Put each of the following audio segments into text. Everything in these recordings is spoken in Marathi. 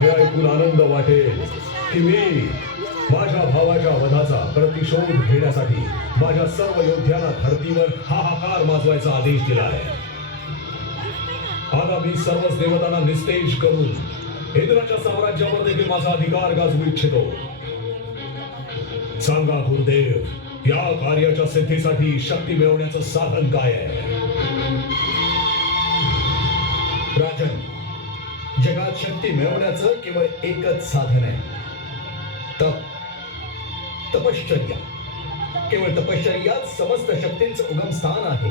हे ऐकून आनंद वाटेल की मी माझ्या भावाच्या वधाचा प्रतिशोध घेण्यासाठी माझ्या सर्व योद्ध्यांना धरतीवर हाहाकार माजवायचा आदेश दिला आहे. आता मी सर्वच देवतांना निस्तेज करून इंद्राच्या साम्राज्यावर देखील माझा अधिकार गाजवू इच्छितो. सांगा गुरुदेव, या कार्याच्या सिद्धीसाठी शक्ती मिळवण्याचं साधन काय आहे? राजन, जगात शक्ती मिळवण्याचं केवळ एकच साधन आहे, तपश्चर्या. केवळ तपश्चर्याच समस्त शक्तींचं उगम स्थान आहे.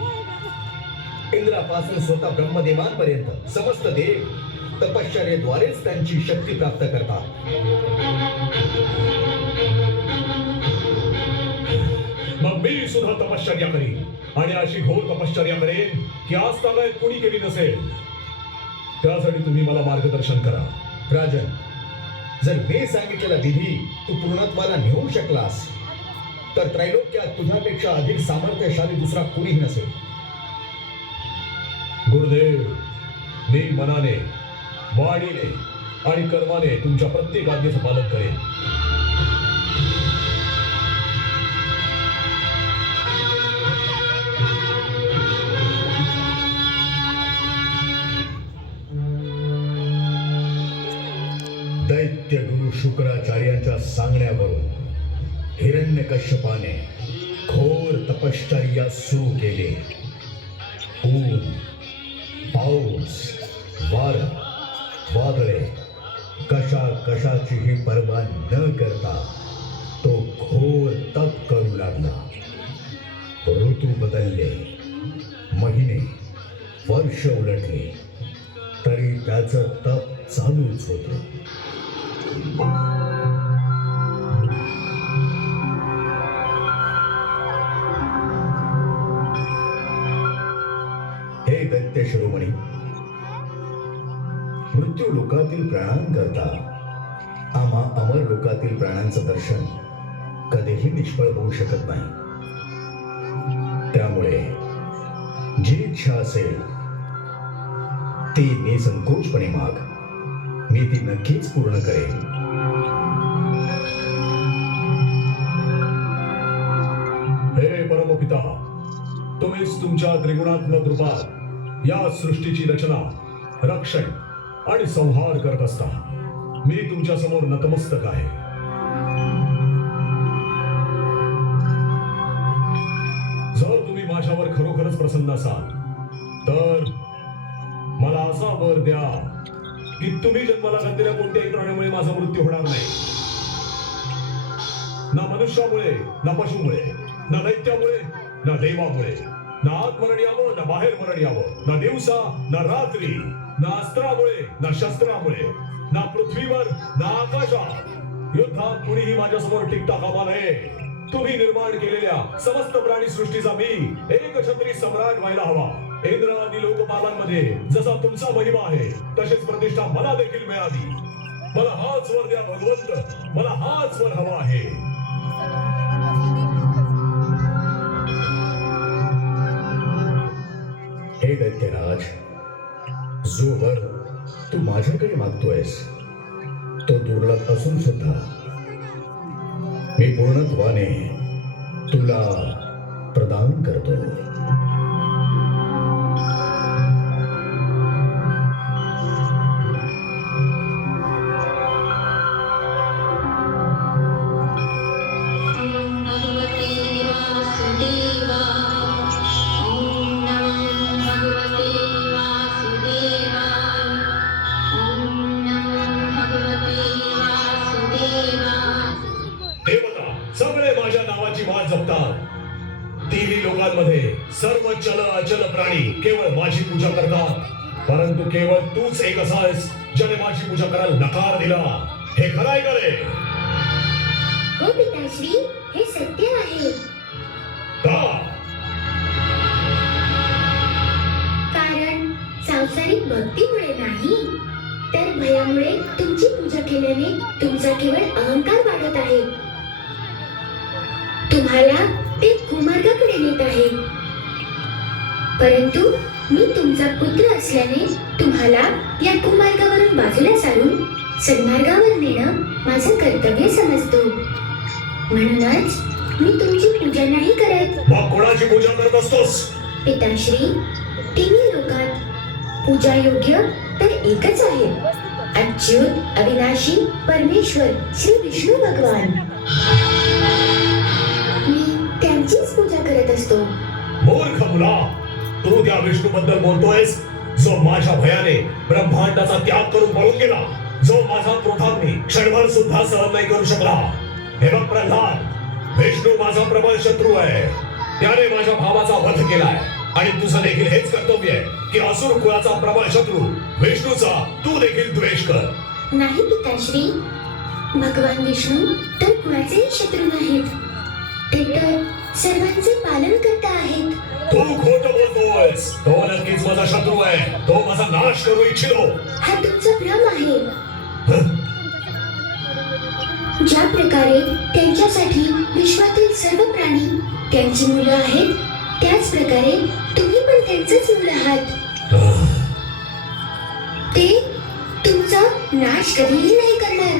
इंद्रापासून स्वतः ब्रह्मदेवांपर्यंत समस्त देव तपश्चर्येद्वारेच त्यांची शक्ती प्राप्त करतात. मग मी सुद्धा तपश्चर्या करीन आणि अशी घोर तपश्चर्या करेन की आजतागायत कोणी केली नसेल. त्यासाठी तुम्ही मला मार्गदर्शन करा. राजन, जर मी सांगितलेला विधी तू पूर्णत्वाला नेऊ शकलास तर त्रैलोक्यात तुझ्यापेक्षा अधिक सामर्थ्यशाली दुसरा कोणीही नसेल. गुरुदेव, मी मनाने, वाणीने आणि कर्माने तुमच्या प्रत्येक आज्ञेचं पालन करेन. दैत्य गुरु शुक्राचार्यांच्या सांगण्यावरून हिरण्यकश्यपाने घोर तपश्चर्या सुरू केली. ऊन, पाऊस, वारा, वादळे कशाचीही पर्वा न करता तो घोर तप करू लागला. ऋतू बदलले, महिने, वर्ष उलटले, तरी त्याचं तप चालूच होतं. हे दैत्य शिरोमणी, मृत्यू लोकातील प्राण्यांकरता आम्हा अमर लोकातील प्राण्यांचं दर्शन कधीही निष्फळ होऊ शकत नाही. त्यामुळे जी इच्छा असेल ती निसंकोचपणे माग, मी ती नक्कीच पूर्ण करेन. हे परमपिता, तुम्हीच तुमच्या त्रिगुणात्मक रूपात या सृष्टीची रचना, रक्षण आणि संहार करत असता. मी तुमच्या समोर नतमस्तक आहे. जर तुम्ही माझ्यावर खरोखरच प्रसन्न असाल तर मला असा वर द्या की तुम्ही जन्माला घातलेल्या कोणत्याही प्राण्यामुळे माझा मृत्यू होणार नाही. ना मनुष्यामुळे, ना पशुमुळे, ना दैत्यामुळे, ना देवामुळे, ना आत मरण यावं, ना बाहेर मरण यावं, ना दिवसा, ना रात्री, ना अस्त्रामुळे, ना शस्त्रामुळे, ना पृथ्वीवर, ना आकाशात. युद्धात कुणीही माझ्यासमोर टिकता कामा नये. तुम्ही निर्माण केलेल्या समस्त प्राणी सृष्टीचा मी एकछत्री सम्राट व्हायला हवा. इंद्र आणि लोकपालांमध्ये जसा तुमचा महिमा आहे तशीच प्रतिष्ठा मला देखील मिळावी. मला हाच वर द्या भगवंत, मला हाच वर हवा आहे. हे दैत्यराज, जो वर तू माझ्याकडे मागतोयस तो दुर्लभ असून सुद्धा मी पूर्णत्वाने तुला प्रदान करतो. सगळे माझ्या नावाची वाट जपतात. तिन्ही लोकांमध्ये सर्व चल अचल प्राणी केवळ माझी पूजा करतात. परंतु केवळ तूच एक असा आहेस ज्याने माझी पूजा करायला नकार दिला. हे खरं आहे का रे? हो पिताश्री, हे सत्य आहे. का? कारण सांसारिक भक्तीमुळे नाही तर भयामुळे तुमची पूजा केल्याने तुमचा केवळ अहंकार वाढत आहे. तुम्हाला ते कुमार्गाकडे नेत आहे. परंतु मी तुमचा पुत्र असल्याने तुम्हाला या कुमार्गावरून बाजूला सारून सन्मार्गावर नेणं माझं कर्तव्य समजतो. म्हणूनच मी तुमची पूजा नाही करत. मग कोणाची पूजा करत असतोस? पिताश्री, तिन्ही लोकात पूजा योग्य तर एकच आहे, अच्युत अविनाशी परमेश्वर श्री विष्णू भगवान. मी त्यांचीच पूजा करत असतो. मूर्ख मुला, तू त्या विष्णू बद्दल बोलतोयस जो माझ्या भयाने ब्रह्मांडाचा त्याग करून पळून गेला, जो माझा क्रोधात मी क्षणभर सुद्धा सहन नाही करू शकला. हे बघ प्रल्हाद, विष्णू माझा प्रबळ शत्रू आहे. त्याने माझ्या भावाचा वध केलाय आणि तुझं देखील हेच कर्तव्य आहे की असुर कुळाचा प्रबळ शत्रू विष्णूचा तू देखील द्वेष कर. नाही पिताश्री, भगवान विष्णू तर कुणाचेही शत्रू नाहीत. ते तर सर्वांचे पालन करता आहेत. तू खोट बोलतोयस. तो नक्कीच माझा शत्रू आहे. तो माझा नाश करू इच्छितो. हा तुमचा भ्रम आहे. ज्या प्रकारे त्यांच्यासाठी विश्वातील सर्व प्राणी त्यांची मुलं आहेत, त्याच प्रकारे तुम्ही पण त्यांचेच मुलं आहात. ते तुमचा नाश कधीही नाही करणार.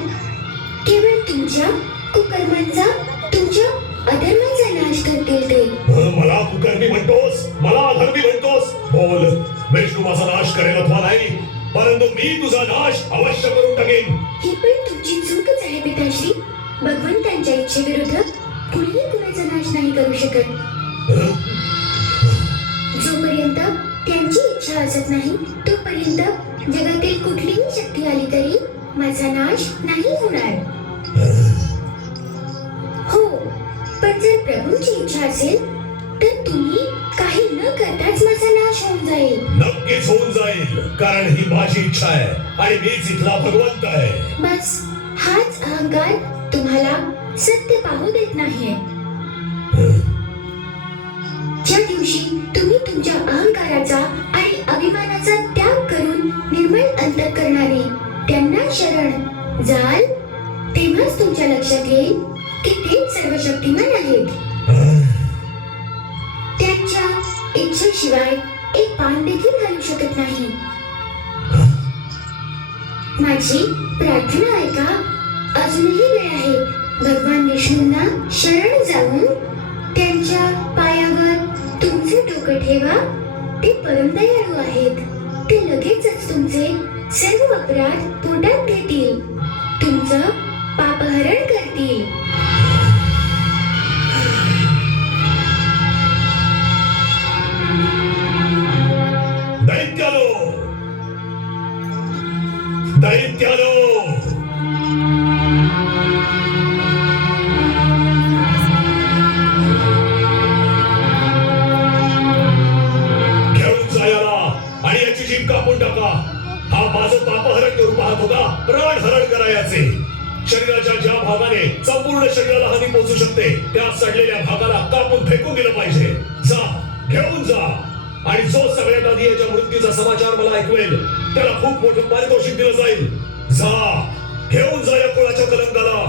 केवळ तुमच्या कुकर्मांचा, तुमच्या अधर्मांचा नाश करतील ते. मला कुकर्मी म्हणतोस? मला अधर्मी म्हणतोस? बोल, विष्णू माझा नाश करेल अथवा नाही, परंतु मी तुझा नाश अवश्य करून टाकेन. ही पण तुमची चूकच आहे पिताश्री. भगवंतांच्या इच्छेविरुद्ध कुणीही कुणाचा नाश नाही करू शकत. जोपर्यंत त्यांची इच्छा असत नाही तोपर्यंत जगातील कुठलीही शक्ती आली तरी माझा नाश नाही होणार. हो, पण जर प्रभूंची इच्छा असेल तर तुम्ही काही न करताच माझा नाश होऊन जाईल. नक्कीच होऊन जाईल, कारण ही माझी इच्छा आहे आणि मीच इथला भगवंत आहे. बस हाच अहंकार तुम्हाला सत्य पाहू देत नाहीये. ज्या दिवशी तुम्ही तुमच्या अहंकाराचा आणि अभिमानाचा त्याग करून निर्मळ अंतःकरणाने त्यांना शरण जाल, तेव्हाच तुमच्या लक्षात येईल की ते सर्व शक्तिमान आहेत. त्यांच्या इच्छेशिवाय एक पान देखील घालू शकत नाही. माझी प्रार्थना ऐका. अजूनही वेळ आहे. भगवान विष्णूंना शरण जाऊन त्यांच्या पायावर तुमचे डोकं ठेवा. ते परमदयाळू आहेत. ते लगेचच तुमचे सर्व अपराध पोटात घेतील, तुमचं पापहरण करतील. दैत्यानो, दैत्यानो, घेऊन जा याला आणि याची जीभ कापून टाका. हा माझं पापहरण करून पाहत होता प्राणहरण करायचे. शरीराच्या ज्या भागाने संपूर्ण शरीराला हानी पोहोचू शकते त्या सडलेल्या भागाला कापून फेकून दिलं पाहिजे. जा, घेऊन जा. आणि जो सगळ्यात आधी याच्या मृत्यूचा समाचार मला ऐकवेल त्याला खूप मोठं पारितोषिक दिलं जाईल. जा, घेऊन जा या कुळाच्या कलंकाला.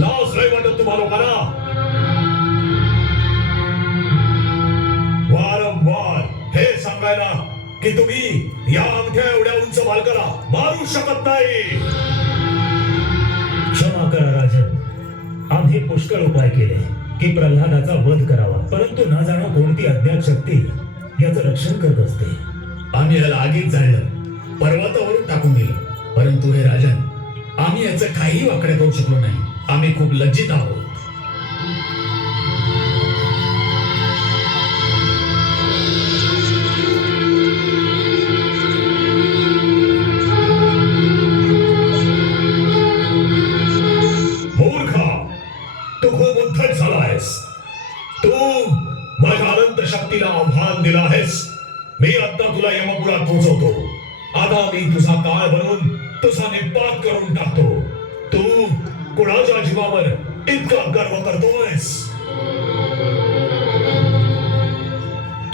लाज नाही वाटत तुम्हा लोकांना? वारंवार हे सांगायला की तुम्ही या अंगठ्या एवढ्या उंच बालकाला मारू शकत नाही. क्षमा करा राजन, आम्ही पुष्कळ उपाय केले की प्रल्हादाचा वध करावा, परंतु न जाणो कोणती अज्ञात शक्ती याचं रक्षण करत असते. आम्ही याला आगीत जाळलं, पर्वतावरून टाकून दिलं, परंतु हे राजन, आम्ही याचं काहीही वाकडे करू शकलो नाही. आम्ही खूप लज्जित आहोत. तू खूप उद्धट झाला आहेस. तू माझ्या अनंत शक्तीला आव्हान दिलं आहेस. मी आता तुला यमपुरात पोहोचवतो. आता मी तुझा काळ बनवून तुझा निपात करून टाकतो. तू कुणाच्या जीवावर इतका गर्व करतोयस?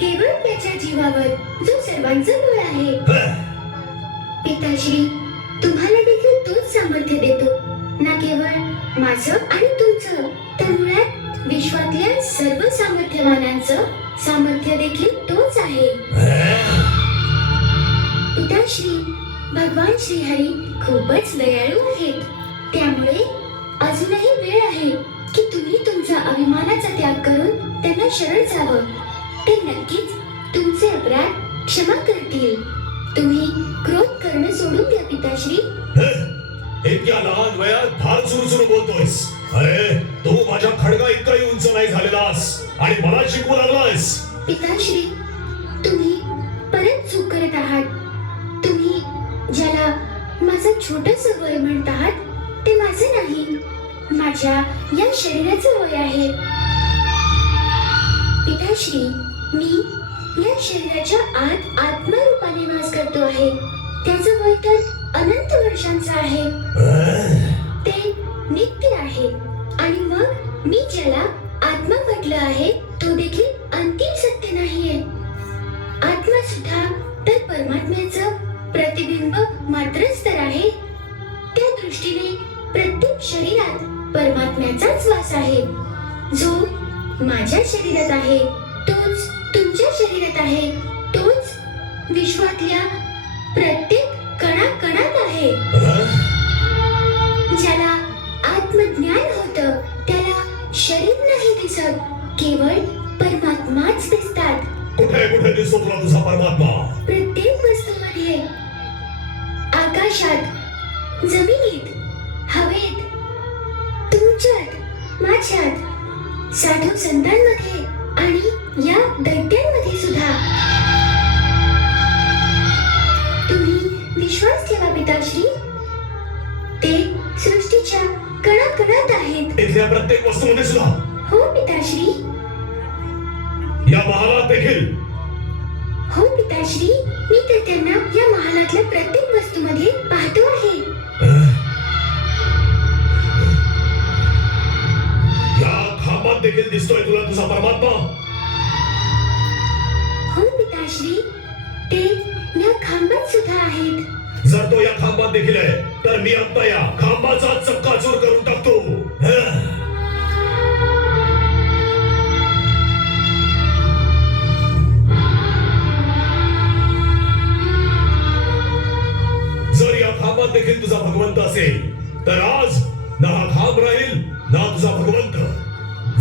केवळ त्याच्या जीवावर जो सर्वांचा मूळ आहे. पिताश्री, तुम्हाला देखील तोच सामर्थ्य देतो, ना केवळ माझं आणि तुमचं. तर मुळात विश्वातल्या सर्व सामर्थ्यवानांचं सामर्थ्य देखील तोच आहे. पिताश्री भगवान श्रीहरी खूपच दयाळू आहेत. त्यामुळे अजूनही वेळ आहे की तुम्ही तुमचा अभिमानाचा त्याग करून त्यांना शरण जावं. ते नक्कीच तुमचे अपराध क्षमा करतील. तुम्ही क्रोध करणं सोडून द्या पिताश्री. इतक्या लहान वयात फार सुरू बोलतोयस. अरे तू माझ्या खडगा इतकाही उंच नाही झालेलास आणि मला शिकवू लागलास. पिताश्री तुम्ही परत चूक करत आहात. तुम्ही ज्याला माझं छोटस वय म्हणत आहात ते माझे नाही, माझ्या या शरीराचं वय आहे. पिताश्री मी या शरीराच्या आत आत्मरूपाने वास करतो आहे. त्याचं वय तर अनंत वर्षांचं आहे. ते नित्य आहे. आणि मग मी ज्याला आत्मा म्हटलं आहे तो देखील अंतिम सत्य नाहीये. आत्मा सुद्धा तर परमात्म्याचं प्रतिबिंब मात्रच तर आहे. त्या दृष्टीने प्रत्येक शरीरात परमात्म्याचाच वास आहे. जो माझ्या शरीरात आहे तोच तुमच्या शरीरात आहे. तोच विश्वातल्या प्रत्येक कणाकणात आहे. ज्याला आत्मज्ञान होतं त्याला शरीर नाही दिसत, केवळ परमात्माच दिसतात. कुठे कुठे दिसतो तुला तुझा परमात्मा? प्रत्येक वस्तूमध्ये, आकाशात, जमिनीत, हवेत, तुमच्यात, माझ्यात, साधू संतांमध्ये आणि या दैत्यांमध्ये सुद्धा. तुम्ही विश्वास ठेवा पिताश्री. ते सृष्टीच्या कणाकणात आहेत. इथल्या प्रत्येक वस्तूमध्ये सुद्धा? हो पिताश्री. या महालात देखील? हो पिताश्री. मी तर त्यांना या महालातल्या प्रत्येक वस्तूमध्ये पाहतो आहे. या खांबात देखील दिसतोय तुला तुझा परमात्मा? हो पिताश्री. ते या खांबात सुद्धा आहेत. जर तो या खांबात देखील आहे तर मी आता या खांबाचा चक्काचूर करून टाकतो. जर या खांबात देखील तुझा भगवंत असेल तर आज ना हा खांब राहील ना तुझा भगवंत.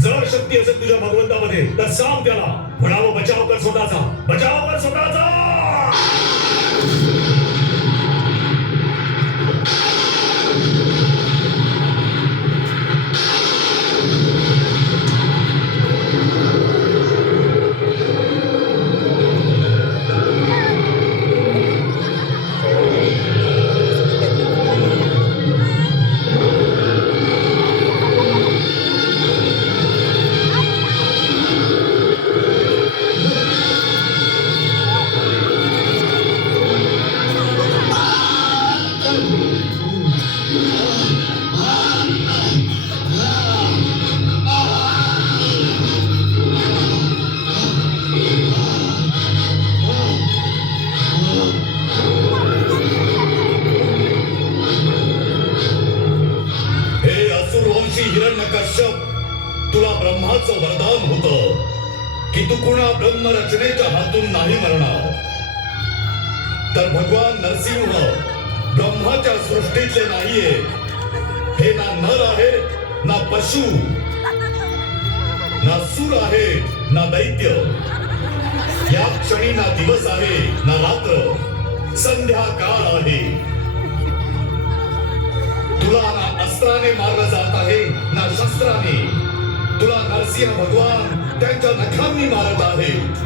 जर शक्ती असेल तुझ्या भगवंतामध्ये तर सांग त्याला, म्हणावं बचाव कर स्वतःचा, बचाव कर स्वतःचा. तुला ब्रह्माचं वरदान होतं की तू कुणा ब्रह्मरचनेच्या हातून नाही मरणार. तर भगवान नरसिंह ब्रह्माच्या सृष्टीतले नाहीये. हे ना नर आहे ना पशु, ना सूर आहे ना दैत्य. या क्षणी ना दिवस आहे ना रात्र, संध्याकाळ आहे. तुला ना अस्त्राने मारलं जात आहे ना शस्त्राने. तुला नरसिंह भगवान त्यांच्या नखांनी मारत आहेत.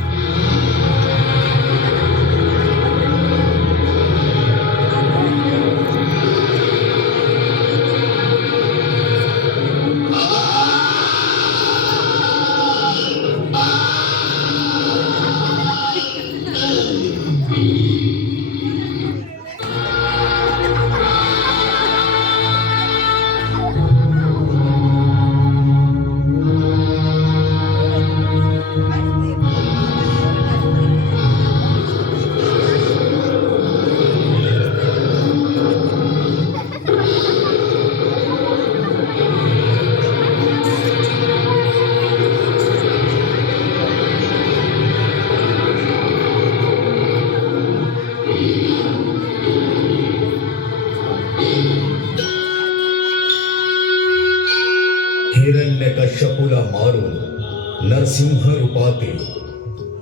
हिरण्यकश्यपूला मारून नरसिंह रूपातील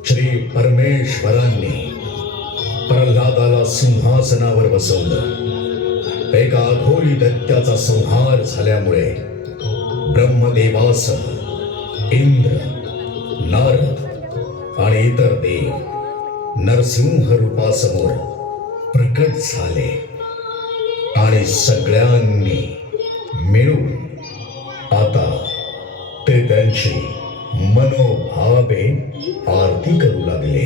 श्री परमेश्वरांनी प्रल्हादाला सिंहासनावर बसवलं. एका अघोरी दैत्याचा संहार झाल्यामुळे ब्रह्मदेवासह इंद्र, नारद आणि इतर देव नरसिंह रूपासमोर प्रकट झाले आणि सगळ्यांनी मिळून आता ते त्यांची मनोभावे आरती करू लागले.